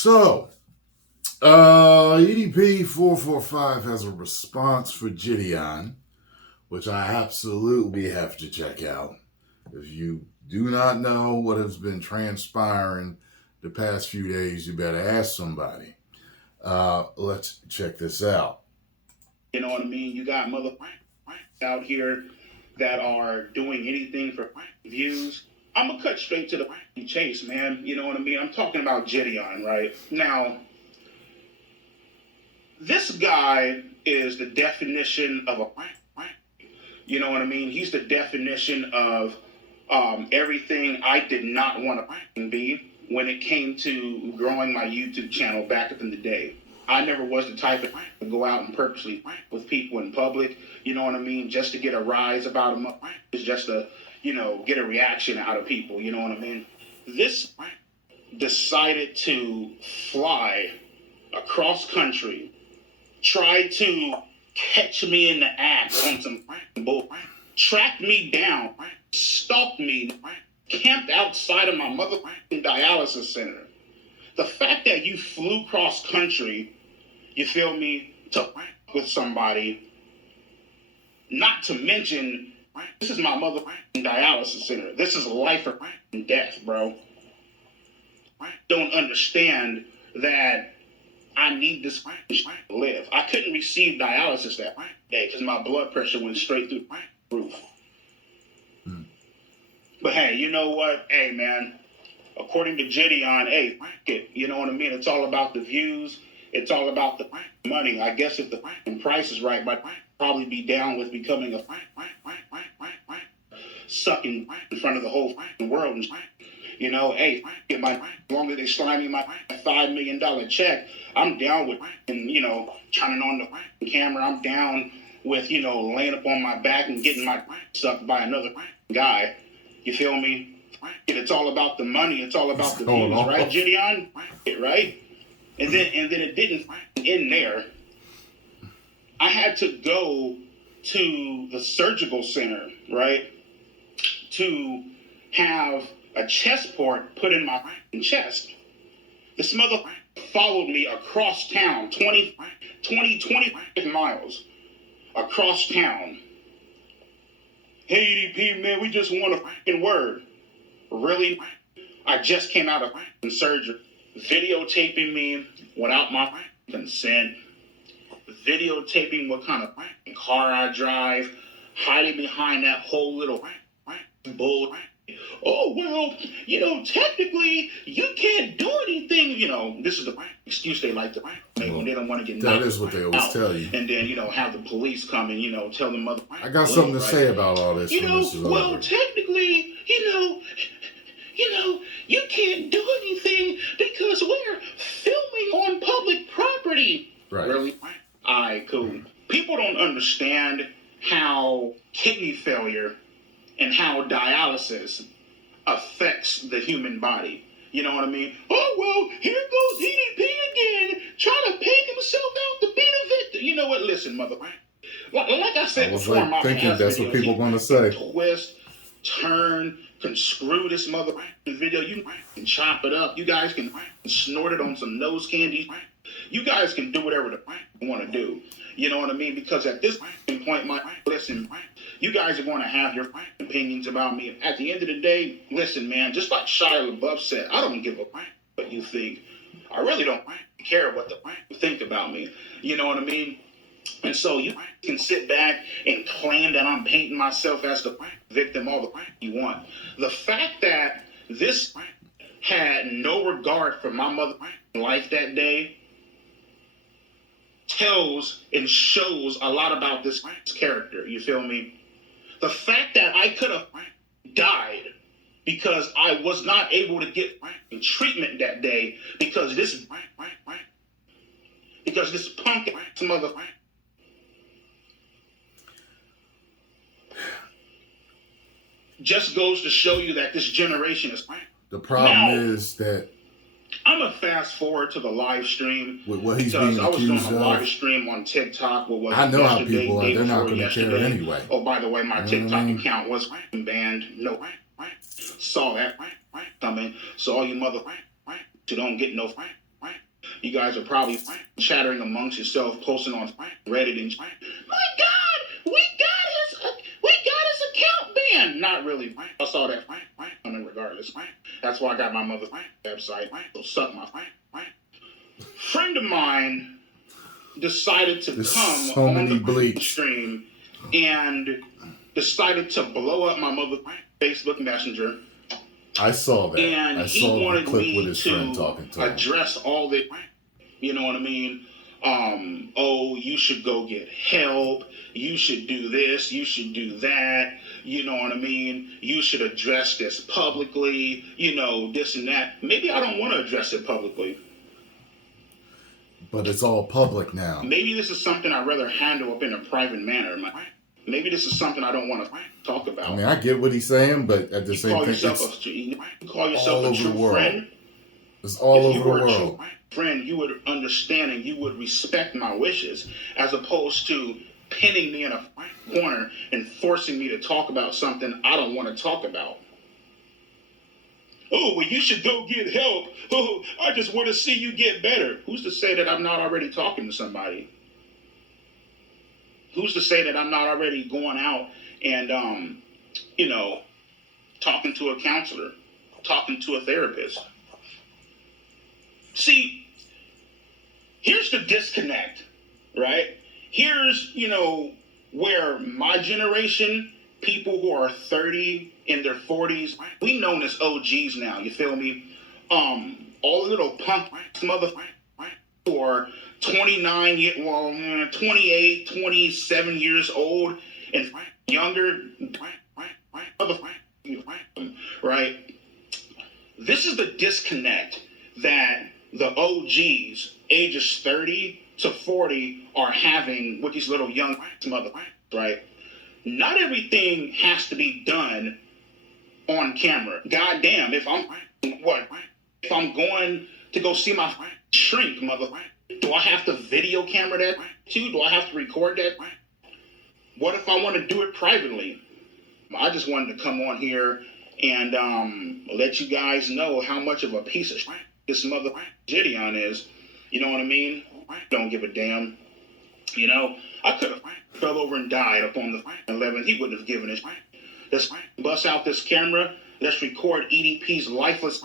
So, EDP445 has a response for JiDion, which I absolutely have to check out. If you do not know what has been transpiring the past few days, you better ask somebody. Let's check this out. You know what I mean? You got mother out here that are doing anything for views. I'm gonna cut straight to the chase, man. You know what I mean? I'm talking about JiDion, right? Now, this guy is the definition of a, you know what I mean? He's the definition of everything I did not want to be when it came to growing my YouTube channel back in the day. I never was the type of to go out and purposely with people in public, you know what I mean, just to get a rise about them. It's just to, you know, get a reaction out of people, you know what I mean? This decided to fly across country, tried to catch me in the act on some bull, tracked me down, stalked me, camped outside of my motherfucking dialysis center. The fact that you flew cross country, you feel me, to with somebody, not to mention, this is my motherfucking dialysis center. This is life or death, bro. Don't understand that I need this to live. I couldn't receive dialysis that day because my blood pressure went straight through the roof. But hey, you know what? Hey, man, according to JiDion, hey, you know what I mean? It's all about the views. It's all about the money. I guess if the price is right, but probably be down with becoming a sucking in front of the whole world. And, you know, hey, get my, as long as they slide me my $5 million check, I'm down with, and, you know, turning on the camera. I'm down with, you know, laying up on my back and getting my sucked by another guy. You feel me? It's all about the money. It's all about the views, right, JiDion? Right? And then it didn't end there. I had to go to the surgical center, right, to have a chest port put in my chest. This mother followed me across town, 20 miles across town. Hey, EDP, man, we just want a fucking word. Really? I just came out of surgery. Videotaping me without my consent. Videotaping what kind of car I drive. Hiding behind that whole little bull. Oh, well, you know, technically, you can't do anything. You know, this is the excuse they like to make when they don't want to get that is what they always tell you. And then, you know, have the police come and, you know, tell them mother. I got something to say about all this. You know, well, technically, you know, you can't do anything because we're filming on public property. Right. Really? All right, cool. People don't understand how kidney failure and how dialysis affects the human body. You know what I mean? Oh, well, here goes EDP again, trying to pay himself out to be the victim. You know what? Listen, mother. Like I said before, I thinking that's what people want to say. Twist, turn, can screw this mother video. You can chop it up. You guys can snort it on some nose candy. You guys can do whatever you want to do. You know what I mean? Because at this point, listen, you guys are going to have your opinions about me. At the end of the day, listen, man, just like Shia LaBeouf said, I don't give a what you think. I really don't care what you think about me. You know what I mean? And so you can sit back and claim that I'm painting myself as the victim all the you want. The fact that this had no regard for my mother's life that day tells and shows a lot about this character. You feel me? The fact that I could have died because I was not able to get treatment that day because this punk mother just goes to show you that this generation is. The problem is that I'm gonna fast forward to the live stream with what he's being accused of. I was doing a live stream on TikTok. I know how people are. They're not going to care anyway. Oh, by the way, my TikTok account was banned. No, saw that coming. So all you mother who don't get no You guys are probably chattering amongst yourself, posting on Reddit and my God, we got his account banned. Not really. I saw that. I mean, regardless, that's why I got my mother's website. So suck my friend of mine decided to come on the stream and decided to blow up my mother's Facebook Messenger. I saw that. And he wanted the clip me with his friend talking to address all the, you know what I mean? Oh, you should go get help. You should do this. You should do that. You know what I mean? You should address this publicly. You know, this and that. Maybe I don't want to address it publicly. But it's all public now. Maybe this is something I'd rather handle up in a private manner. Maybe this is something I don't want to talk about. I mean, I get what he's saying, but at the same time, you call yourself a true friend. It's all over the world. Friend, you would understand and you would respect my wishes, as opposed to pinning me in a corner and forcing me to talk about something I don't want to talk about. Oh, well, you should go get help. Oh, I just want to see you get better. Who's to say that I'm not already talking to somebody? Who's to say that I'm not already going out and, you know, talking to a counselor, talking to a therapist? See, here's the disconnect, right? Here's, you know, where my generation, people who are 30 in their 40s, we known as OGs now, you feel me? All the little punk motherfuckers or 28, 27 years old and younger, right? This is the disconnect that the OGs, ages 30 to 40, are having with these little young motherfuckers, right? Not everything has to be done on camera. Goddamn, if I'm going to go see my shrink, motherfucker, do I have to video camera that too? Do I have to record that? What if I want to do it privately? I just wanted to come on here and let you guys know how much of a piece of this mother JiDion is. You know what I mean? Don't give a damn. You know, I could have fell over and died up on the 11th. He wouldn't have given it. Let's bust out this camera. Let's record EDP's lifeless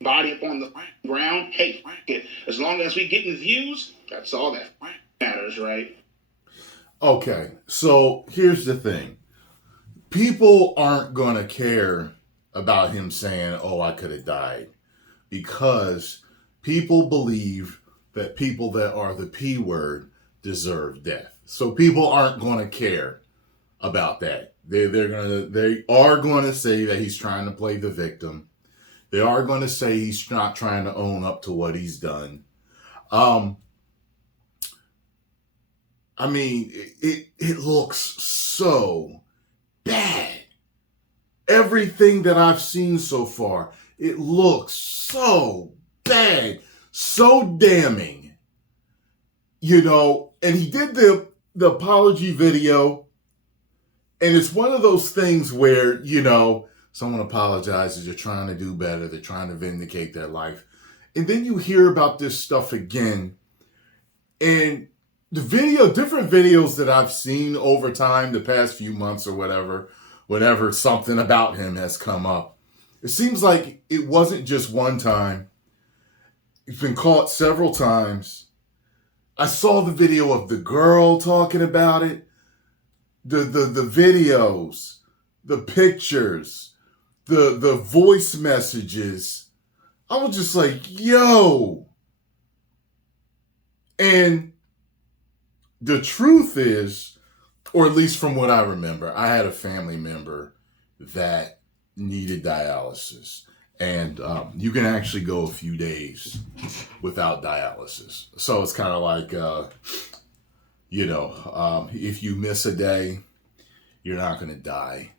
body up on the ground. Hey, as long as we getting views, that's all that matters, right? Okay, so here's the thing. People aren't going to care about him saying, oh, I could have died, because people believe that people that are the P word deserve death. So people aren't going to care about that. They are going to say that he's trying to play the victim. They are going to say he's not trying to own up to what he's done. I mean, it looks so bad. Everything that I've seen so far, it looks so bad, so damning. You know, and he did the apology video. And it's one of those things where, you know, someone apologizes, they're trying to do better, they're trying to vindicate their life. And then you hear about this stuff again. And different videos that I've seen over time, the past few months or whatever, whenever something about him has come up, it seems like it wasn't just one time. He's been caught several times. I saw the video of the girl talking about it. The videos, the pictures, the voice messages. I was just like, yo. And the truth is, or at least from what I remember, I had a family member that needed dialysis. And you can actually go a few days without dialysis. So it's kind of like, if you miss a day, you're not going to die.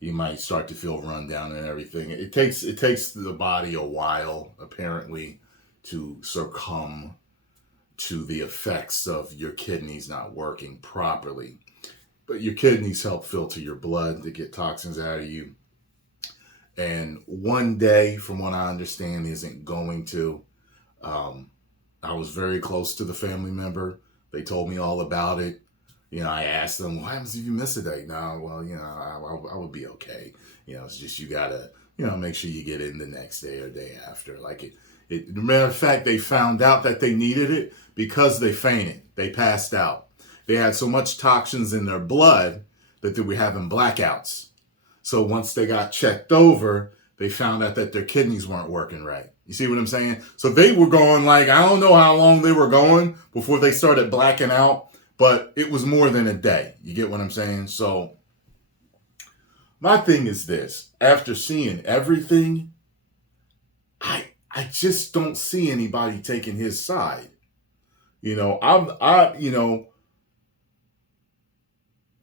You might start to feel run down and everything. It takes the body a while, apparently, to succumb to the effects of your kidneys not working properly. But your kidneys help filter your blood to get toxins out of you. And one day, from what I understand, isn't going to. I was very close to the family member. They told me all about it. I asked them, what happens if you miss a day? No, well, I would be okay. It's just you gotta, make sure you get in the next day or day after. Matter of fact, they found out that they needed it because they fainted. They passed out. They had so much toxins in their blood that they were having blackouts. So once they got checked over, they found out that their kidneys weren't working right. You see what I'm saying? So they were going I don't know how long they were going before they started blacking out, but it was more than a day. You get what I'm saying? So my thing is this. After seeing everything, I just don't see anybody taking his side.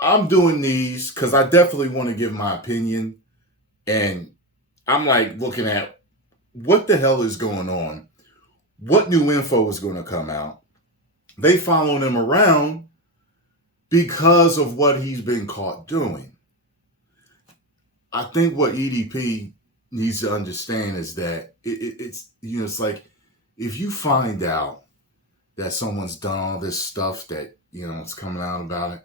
I'm doing these because I definitely want to give my opinion, and I'm looking at what the hell is going on, what new info is going to come out. They following him around because of what he's been caught doing. I think what EDP needs to understand is that it's if you find out that someone's done all this stuff that it's coming out about it,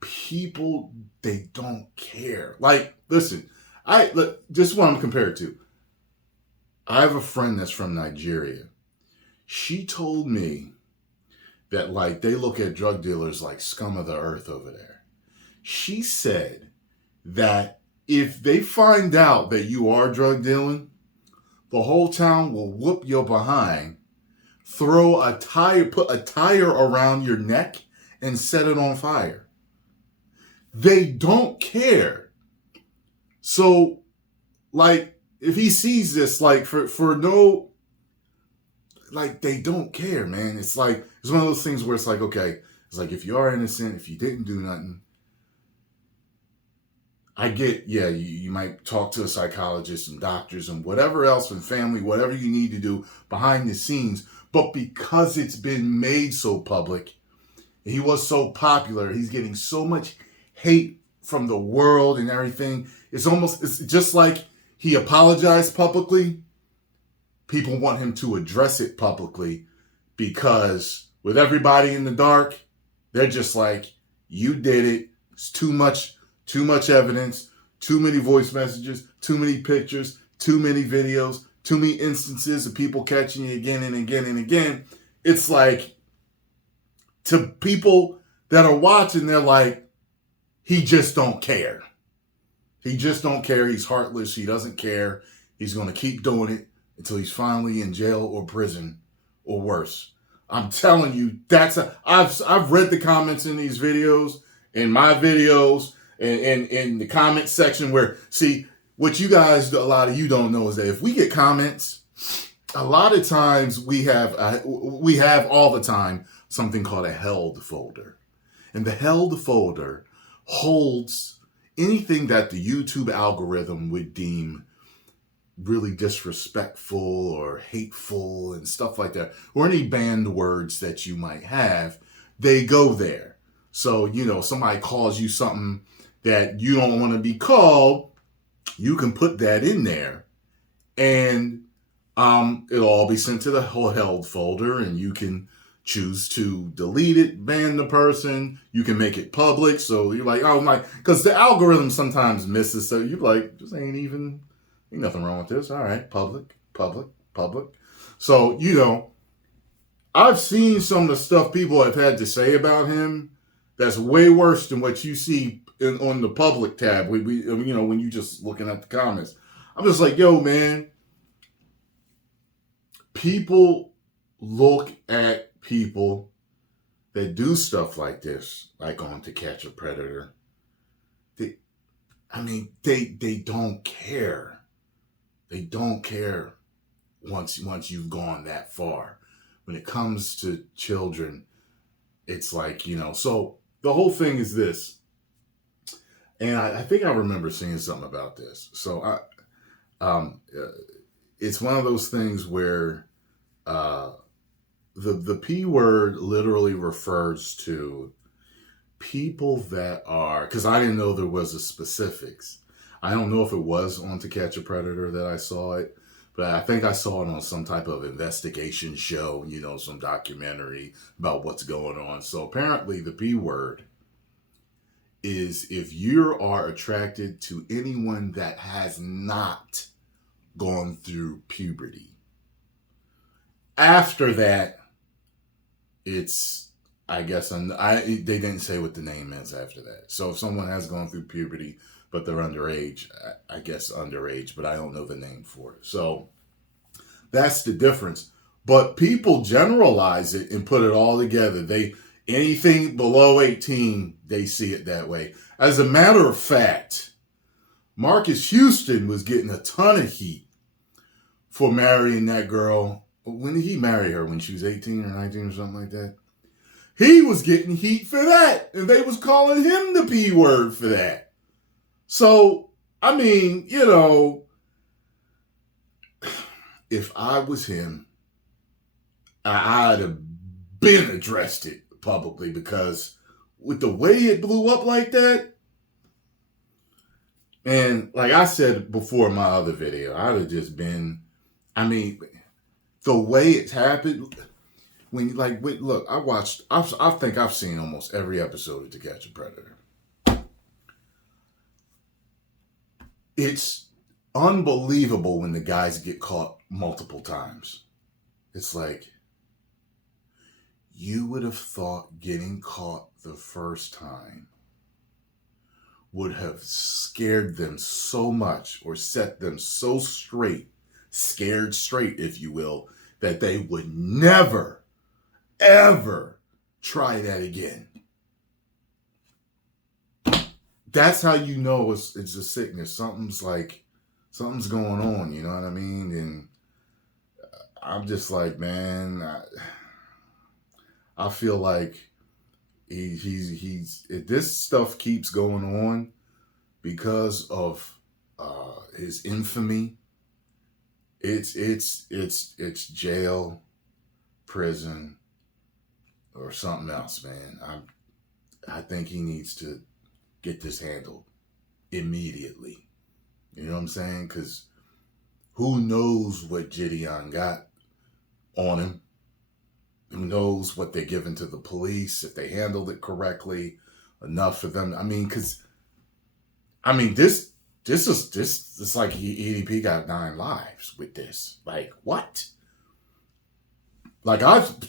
people, they don't care. Listen, just what I'm compared to. I have a friend that's from Nigeria. She told me that they look at drug dealers like scum of the earth over there. She said that if they find out that you are drug dealing, the whole town will whoop your behind, put a tire around your neck and set it on fire. They don't care. So, if he sees this, for no, they don't care, man. It's one of those things where it's okay, it's if you are innocent, if you didn't do nothing, I get, yeah, you might talk to a psychologist and doctors and whatever else and family, whatever you need to do behind the scenes. But because it's been made so public, he was so popular, he's getting so much hate from the world and everything. It's just like he apologized publicly. People want him to address it publicly because with everybody in the dark, they're just you did it. It's too much evidence, too many voice messages, too many pictures, too many videos, too many instances of people catching you again and again and again. It's to people that are watching, they're he just don't care. He just don't care. He's heartless. He doesn't care. He's going to keep doing it until he's finally in jail or prison or worse. I'm telling you, I've read the comments in these videos, in my videos, and in the comment section where, see, what you guys, a lot of you don't know is that if we get comments, a lot of times we have all the time something called a held folder. And the held folder holds anything that the YouTube algorithm would deem really disrespectful or hateful and stuff like that, or any banned words that you might have, they go there. So, somebody calls you something that you don't want to be called, you can put that in there, and it'll all be sent to the whole held folder, and you can choose to delete it, ban the person. You can make it public. So you're because the algorithm sometimes misses. So you're this ain't nothing wrong with this. All right, public. So, I've seen some of the stuff people have had to say about him that's way worse than what you see on the public tab. When you just looking at the comments. I'm just yo, man, people look at people that do stuff like this, on To Catch a Predator. They don't care. They don't care once you've gone that far. When it comes to children, it's so the whole thing is this. And I think I remember seeing something about this. So it's one of those things where the P word literally refers to people that are, because I didn't know there was a specifics. I don't know if it was on To Catch a Predator that I saw it, But I think I saw it on some type of investigation show, you know, some documentary about what's going on. So apparently the P word is if you are attracted to anyone that has not gone through puberty. After that, it's, I guess, they didn't say what the name is after that. So if someone has gone through puberty, but they're underage, I guess underage, but I don't know the name for it. So that's the difference. But people generalize it and put it all together. Anything below 18, they see it that way. As a matter of fact, Marcus Houston was getting a ton of heat for marrying that girl. When did he marry her? When she was 18 or 19 or something like that? He was getting heat for that. And they was calling him the P word for that. So, I mean, you know, if I was him, I'd have been addressed it publicly, because with the way it blew up like that, and like I said before in my other video, I'd have just been, I mean, the way it's happened, when look, I think I've seen almost every episode of To Catch a Predator. It's unbelievable when the guys get caught multiple times. It's like, you would have thought getting caught the first time would have scared them so much, or set them so scared straight, if you will, that they would never, ever try that again. That's how you know it's a sickness. Something's going on, you know what I mean? And I'm just like, man, I feel like he's if this stuff keeps going on because of his infamy, it's jail, prison, or something else, man. I think he needs to get this handled immediately. You know what I'm saying? Because who knows what JiDion got on him? Who knows what they're giving to the police, if they handled it correctly enough for them. I mean, because, I mean, this is like EDP got 9 lives with this. Like, what? Like,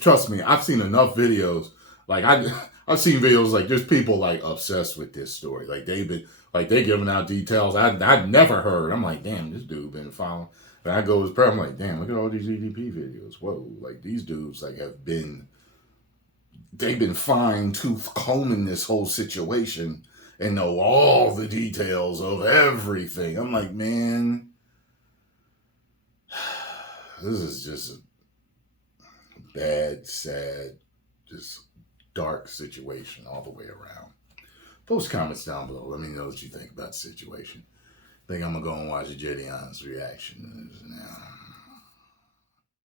trust me, I've seen enough videos. Like, I've seen videos like there's people like obsessed with this story. Like, they're giving out details I'd never heard. I'm like, damn, this dude been following. And I go to his prayer, I'm like, damn, look at all these EDP videos. Whoa, like these dudes like they've been fine-tooth combing this whole situation and know all the details of everything. I'm like, man, this is just a bad, sad, just dark situation all the way around. Post comments down below. Let me know what you think about the situation. I think I'm going to go and watch JiDion's reaction now.